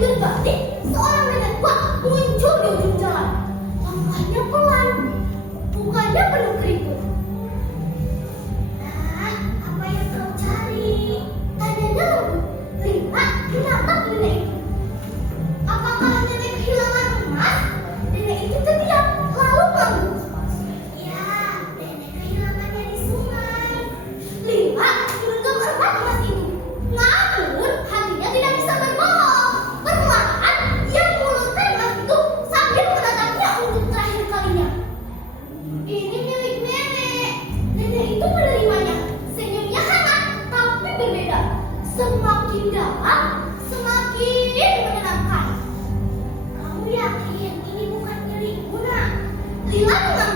berbalik, seorang nenek tua muncul di ujung jalan. Langkahnya pelan, mukanya penuh keriput. Nah, apa yang kau cari? Tanyanya lembut. Lima menatap nenek itu. Apakah nenek kehilangan emas? Nenek itu terdiam, lalu mengangguk. Ya, nenek kehilangannya di sungai. Lima menggenggam erat emas itu. Namun hatinya tidak bisa berbohong. Perlahan ia mengulurkan emas itu sambil menatapnya untuk terakhir kalinya. Ini milik nenek. Nenek itu menerimanya. Senyumnya hangat tapi berbeda. Semakin dalam, semakin menenangkan. Kamu yakin ini bukan milikmu, nak? Lila mengangguk.